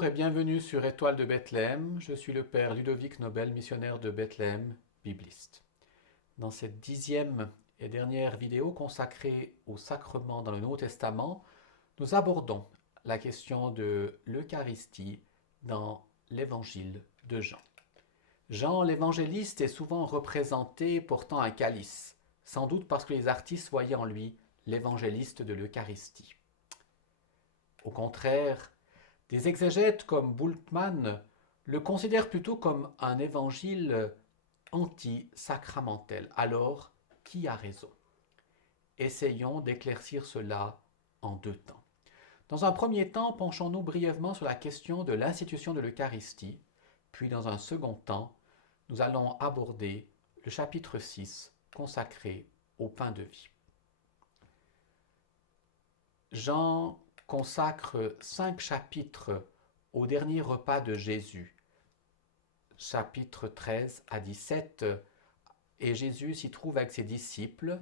Bonjour et bienvenue sur Étoile de Bethléem. Je suis le père Ludovic Nobel, missionnaire de Bethléem, bibliste. Dans cette 10e et dernière vidéo consacrée au sacrement dans le Nouveau Testament, nous abordons la question de l'Eucharistie dans l'évangile de Jean. Jean l'évangéliste est souvent représenté portant un calice, sans doute parce que les artistes voyaient en lui l'évangéliste de l'Eucharistie. Au contraire, des exégètes comme Bultmann le considèrent plutôt comme un évangile anti-sacramentel. Alors, qui a raison? Essayons d'éclaircir cela en deux temps. Dans un premier temps, penchons-nous brièvement sur la question de l'institution de l'Eucharistie, puis dans un second temps, nous allons aborder le chapitre 6 consacré au pain de vie. Jean consacre 5 chapitres au dernier repas de Jésus, chapitres 13 à 17, et Jésus s'y trouve avec ses disciples.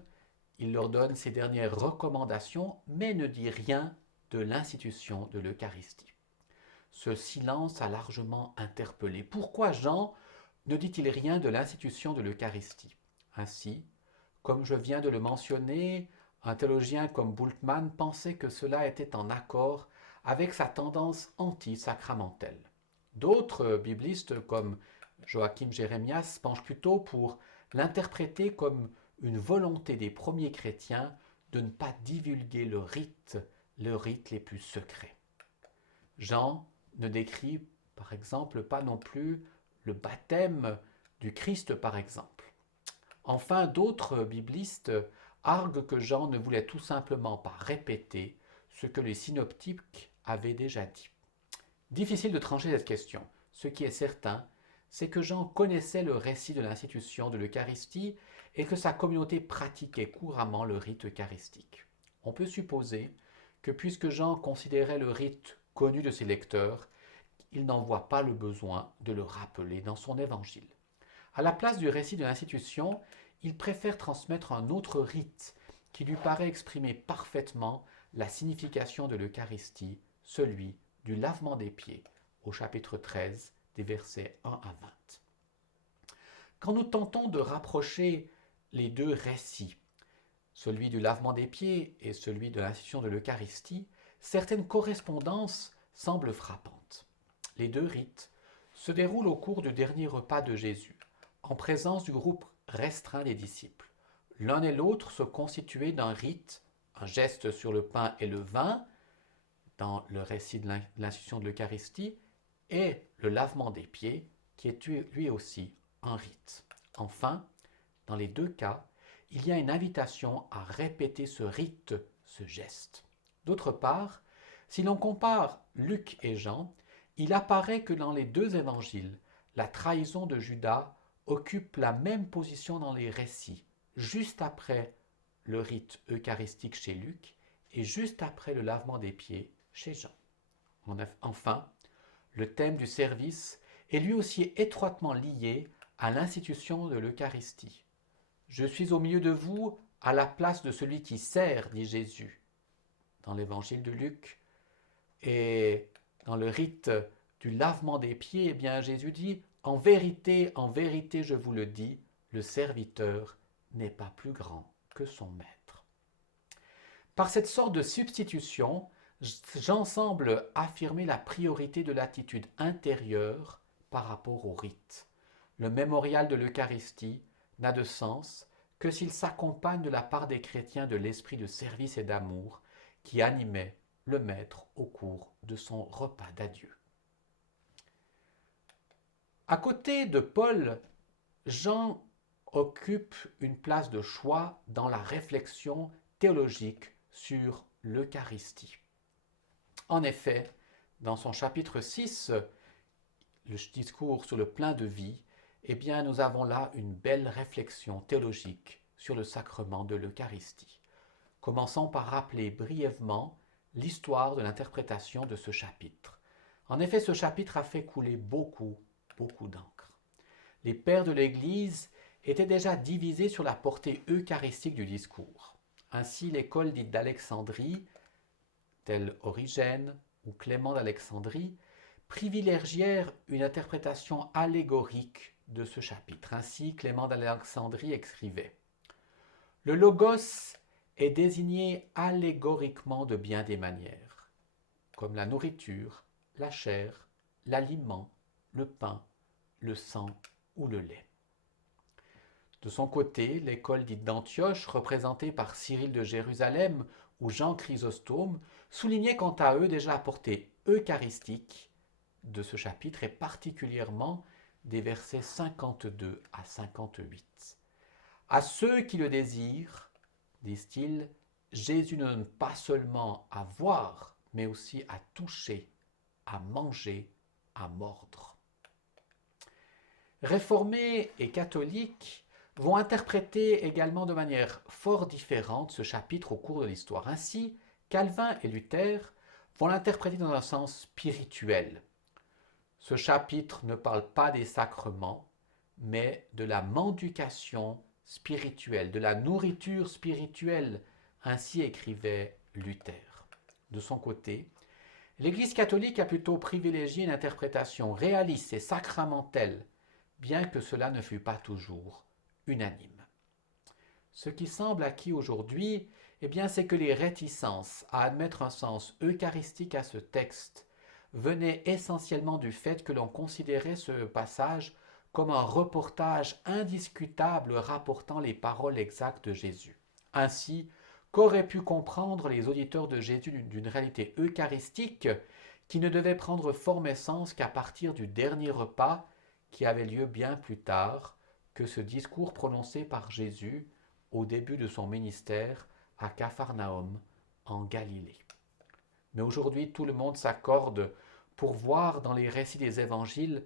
Il leur donne ses dernières recommandations, mais ne dit rien de l'institution de l'Eucharistie. Ce silence a largement interpellé. Pourquoi Jean ne dit-il rien de l'institution de l'Eucharistie? Ainsi, comme je viens de le mentionner, un théologien comme Bultmann pensait que cela était en accord avec sa tendance anti-sacramentelle. D'autres biblistes comme Joachim Jérémias penchent plutôt pour l'interpréter comme une volonté des premiers chrétiens de ne pas divulguer le rite les plus secrets. Jean ne décrit par exemple pas non plus le baptême du Christ par exemple. Enfin, d'autres biblistes arguent que Jean ne voulait tout simplement pas répéter ce que les synoptiques avaient déjà dit. Difficile de trancher cette question. Ce qui est certain, c'est que Jean connaissait le récit de l'institution de l'Eucharistie et que sa communauté pratiquait couramment le rite eucharistique. On peut supposer que puisque Jean considérait le rite connu de ses lecteurs, il n'en voit pas le besoin de le rappeler dans son évangile. À la place du récit de l'institution, il préfère transmettre un autre rite qui lui paraît exprimer parfaitement la signification de l'Eucharistie, celui du lavement des pieds, au chapitre 13, des versets 1 à 20. Quand nous tentons de rapprocher les deux récits, celui du lavement des pieds et celui de l'institution de l'Eucharistie, certaines correspondances semblent frappantes. Les deux rites se déroulent au cours du dernier repas de Jésus, en présence du groupe restreint des disciples. L'un et l'autre se constituaient d'un rite, un geste sur le pain et le vin, dans le récit de l'institution de l'Eucharistie, et le lavement des pieds, qui est lui aussi un rite. Enfin, dans les deux cas, il y a une invitation à répéter ce rite, ce geste. D'autre part, si l'on compare Luc et Jean, il apparaît que dans les deux évangiles, la trahison de Judas occupe la même position dans les récits, juste après le rite eucharistique chez Luc et juste après le lavement des pieds chez Jean. Enfin, le thème du service est lui aussi étroitement lié à l'institution de l'Eucharistie. Je suis au milieu de vous à la place de celui qui sert, dit Jésus, dans l'évangile de Luc. Et dans le rite du lavement des pieds, eh bien, Jésus dit, en vérité, je vous le dis, le serviteur n'est pas plus grand que son maître. Par cette sorte de substitution, Jean semble affirmer la priorité de l'attitude intérieure par rapport au rite. Le mémorial de l'Eucharistie n'a de sens que s'il s'accompagne de la part des chrétiens de l'esprit de service et d'amour qui animait le Maître au cours de son repas d'adieu. À côté de Paul, Jean occupe une place de choix dans la réflexion théologique sur l'Eucharistie. En effet, dans son chapitre 6, le discours sur le plein de vie, eh bien, nous avons là une belle réflexion théologique sur le sacrement de l'Eucharistie. Commençons par rappeler brièvement l'histoire de l'interprétation de ce chapitre. En effet, ce chapitre a fait couler beaucoup d'encre. Les pères de l'Église étaient déjà divisés sur la portée eucharistique du discours. Ainsi, l'école dite d'Alexandrie, telle Origène ou Clément d'Alexandrie, privilégièrent une interprétation allégorique de ce chapitre. Ainsi, Clément d'Alexandrie écrivait: le logos est désigné allégoriquement de bien des manières, comme la nourriture, la chair, l'aliment, le pain, le sang ou le lait. De son côté, l'école dite d'Antioche, représentée par Cyril de Jérusalem ou Jean Chrysostome, soulignait quant à eux déjà la portée eucharistique de ce chapitre et particulièrement des versets 52 à 58. À ceux qui le désirent, disent-ils, Jésus ne donne pas seulement à voir, mais aussi à toucher, à manger, à mordre. Réformés et catholiques vont interpréter également de manière fort différente ce chapitre au cours de l'histoire. Ainsi, Calvin et Luther vont l'interpréter dans un sens spirituel. Ce chapitre ne parle pas des sacrements, mais de la mendication spirituelle, de la nourriture spirituelle, ainsi écrivait Luther. De son côté, l'Église catholique a plutôt privilégié une interprétation réaliste et sacramentelle, bien que cela ne fût pas toujours unanime. Ce qui semble acquis aujourd'hui, c'est que les réticences à admettre un sens eucharistique à ce texte venaient essentiellement du fait que l'on considérait ce passage comme un reportage indiscutable rapportant les paroles exactes de Jésus. Ainsi, qu'auraient pu comprendre les auditeurs de Jésus d'une réalité eucharistique qui ne devait prendre forme et sens qu'à partir du dernier repas qui avait lieu bien plus tard que ce discours prononcé par Jésus au début de son ministère à Capharnaüm en Galilée. Mais aujourd'hui, tout le monde s'accorde pour voir dans les récits des évangiles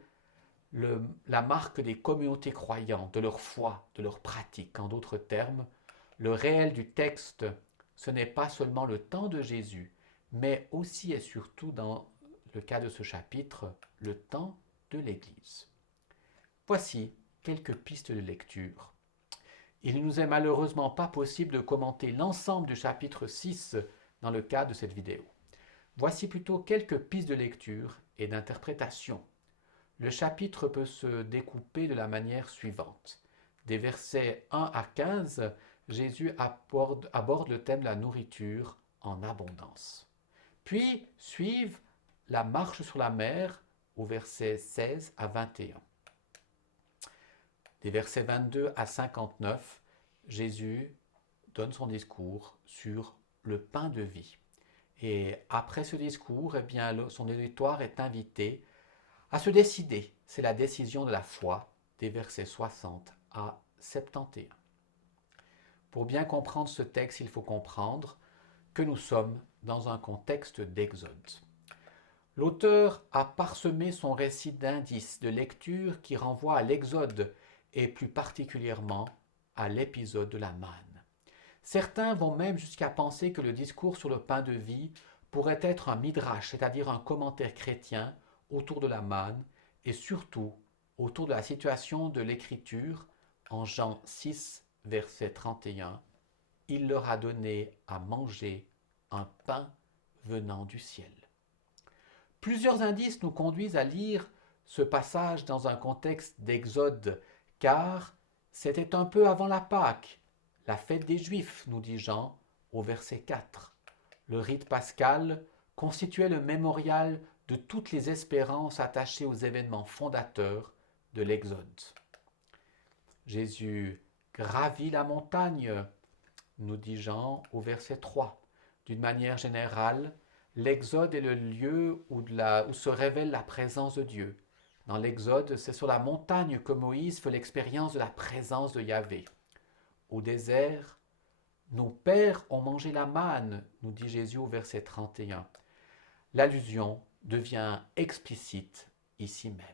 la marque des communautés croyantes, de leur foi, de leur pratique. En d'autres termes, le réel du texte, ce n'est pas seulement le temps de Jésus, mais aussi et surtout dans le cas de ce chapitre, le temps de l'Église. Voici quelques pistes de lecture. Il ne nous est malheureusement pas possible de commenter l'ensemble du chapitre 6 dans le cadre de cette vidéo. Voici plutôt quelques pistes de lecture et d'interprétation. Le chapitre peut se découper de la manière suivante. Des versets 1 à 15, Jésus aborde le thème de la nourriture en abondance. Puis suivent la marche sur la mer au verset 16 à 21. Des versets 22 à 59, Jésus donne son discours sur le pain de vie. Et après ce discours, son auditoire est invité à se décider. C'est la décision de la foi, des versets 60 à 71. Pour bien comprendre ce texte, il faut comprendre que nous sommes dans un contexte d'Exode. L'auteur a parsemé son récit d'indices de lecture qui renvoient à l'Exode et plus particulièrement à l'épisode de la manne. Certains vont même jusqu'à penser que le discours sur le pain de vie pourrait être un midrash, c'est-à-dire un commentaire chrétien autour de la manne et surtout autour de la situation de l'Écriture en Jean 6, verset 31. Il leur a donné à manger un pain venant du ciel. Plusieurs indices nous conduisent à lire ce passage dans un contexte d'Exode, car c'était un peu avant la Pâque, la fête des Juifs, nous dit Jean au verset 4. Le rite pascal constituait le mémorial de toutes les espérances attachées aux événements fondateurs de l'Exode. Jésus gravit la montagne, nous dit Jean au verset 3. D'une manière générale, l'Exode est le lieu où se révèle la présence de Dieu. Dans l'Exode, c'est sur la montagne que Moïse fait l'expérience de la présence de Yahvé. Au désert, nos pères ont mangé la manne, nous dit Jésus au verset 31. L'allusion devient explicite ici même.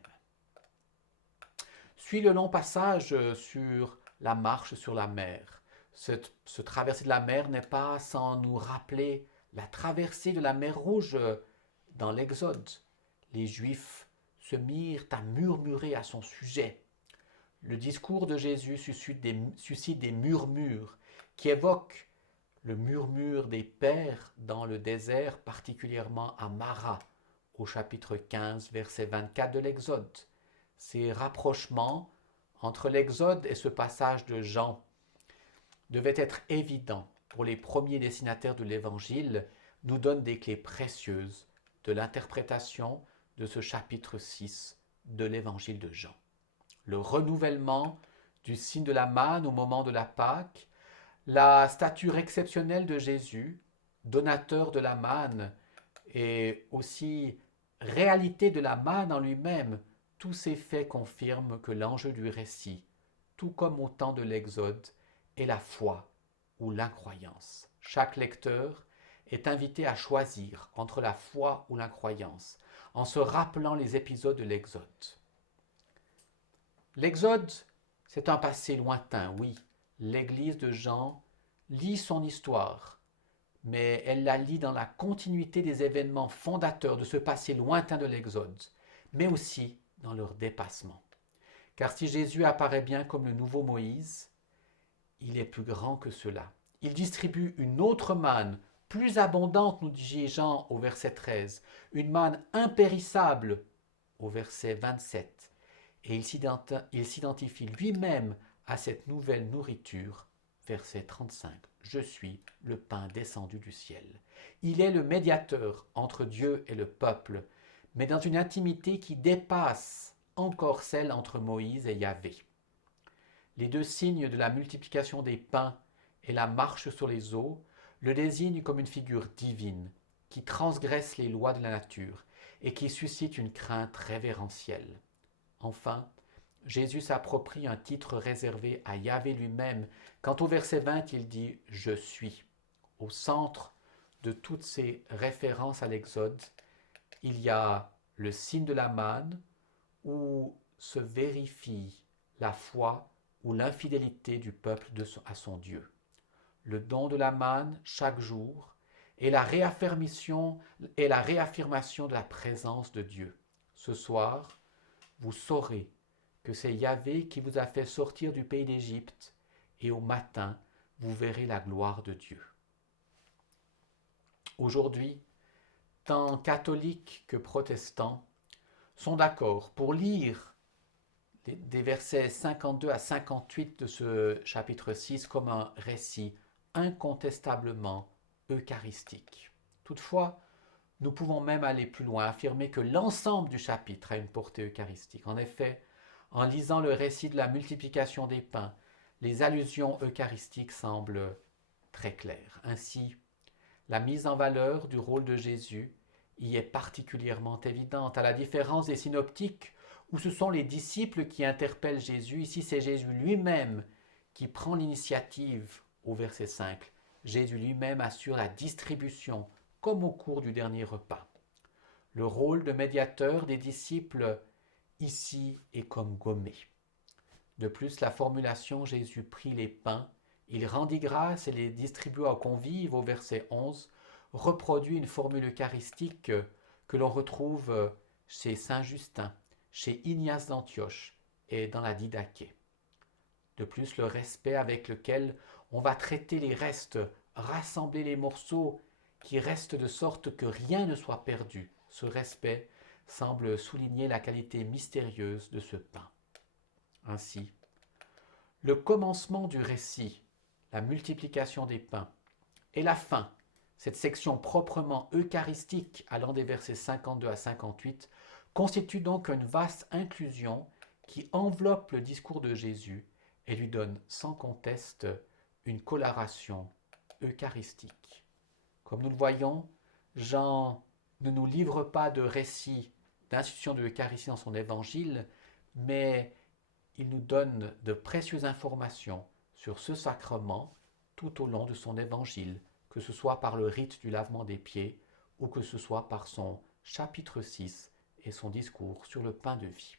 Suit le long passage sur la marche sur la mer. Ce traversée de la mer n'est pas sans nous rappeler la traversée de la mer Rouge dans l'Exode. Les Juifs se mirent à murmurer à son sujet. Le discours de Jésus suscite des murmures qui évoquent le murmure des pères dans le désert, particulièrement à Mara, au chapitre 15, verset 24 de l'Exode. Ces rapprochements entre l'Exode et ce passage de Jean devaient être évidents pour les premiers destinataires de l'Évangile, nous donnent des clés précieuses de l'interprétation de ce chapitre 6 de l'Évangile de Jean. Le renouvellement du signe de la manne au moment de la Pâque, la stature exceptionnelle de Jésus, donateur de la manne, et aussi réalité de la manne en lui-même, tous ces faits confirment que l'enjeu du récit, tout comme au temps de l'Exode, est la foi ou l'incroyance. Chaque lecteur est invité à choisir entre la foi ou l'incroyance, en se rappelant les épisodes de l'Exode. L'Exode, c'est un passé lointain, oui. L'Église de Jean lit son histoire, mais elle la lit dans la continuité des événements fondateurs de ce passé lointain de l'Exode, mais aussi dans leur dépassement. Car si Jésus apparaît bien comme le nouveau Moïse, il est plus grand que cela. Il distribue une autre manne, plus abondante, nous dit Jean au verset 13, une manne impérissable au verset 27. Et il s'identifie lui-même à cette nouvelle nourriture, verset 35. Je suis le pain descendu du ciel. Il est le médiateur entre Dieu et le peuple, mais dans une intimité qui dépasse encore celle entre Moïse et Yahvé. Les deux signes de la multiplication des pains et la marche sur les eaux le désignent comme une figure divine qui transgresse les lois de la nature et qui suscite une crainte révérentielle. Enfin, Jésus s'approprie un titre réservé à Yahvé lui-même quand au verset 20 il dit « Je suis ». Au centre de toutes ces références à l'Exode, il y a le signe de la manne où se vérifie la foi ou l'infidélité du peuple à son Dieu. Le don de la manne chaque jour est la réaffirmation de la présence de Dieu. Ce soir, vous saurez que c'est Yahvé qui vous a fait sortir du pays d'Égypte, et au matin, vous verrez la gloire de Dieu. Aujourd'hui, tant catholiques que protestants sont d'accord pour lire des versets 52 à 58 de ce chapitre 6 comme un récit incontestablement eucharistique. Toutefois, nous pouvons même aller plus loin, affirmer que l'ensemble du chapitre a une portée eucharistique. En effet, en lisant le récit de la multiplication des pains, les allusions eucharistiques semblent très claires. Ainsi, la mise en valeur du rôle de Jésus y est particulièrement évidente, à la différence des synoptiques où ce sont les disciples qui interpellent Jésus. Ici, c'est Jésus lui-même qui prend l'initiative au verset 5. Jésus lui-même assure la distribution, comme au cours du dernier repas. Le rôle de médiateur des disciples ici est comme gommé. De plus, la formulation « Jésus prit les pains, il rendit grâce et les distribua aux convives » au verset 11 reproduit une formule eucharistique que l'on retrouve chez Saint Justin, chez Ignace d'Antioche et dans la Didaché. De plus, le respect avec lequel on va traiter les restes, rassembler les morceaux qui restent de sorte que rien ne soit perdu. Ce respect semble souligner la qualité mystérieuse de ce pain. Ainsi, le commencement du récit, la multiplication des pains, et la fin, cette section proprement eucharistique allant des versets 52 à 58, constitue donc une vaste inclusion qui enveloppe le discours de Jésus et lui donne sans conteste une coloration eucharistique. Comme nous le voyons, Jean ne nous livre pas de récit d'institution de l'Eucharistie dans son évangile, mais il nous donne de précieuses informations sur ce sacrement tout au long de son évangile, que ce soit par le rite du lavement des pieds ou que ce soit par son chapitre 6 et son discours sur le pain de vie.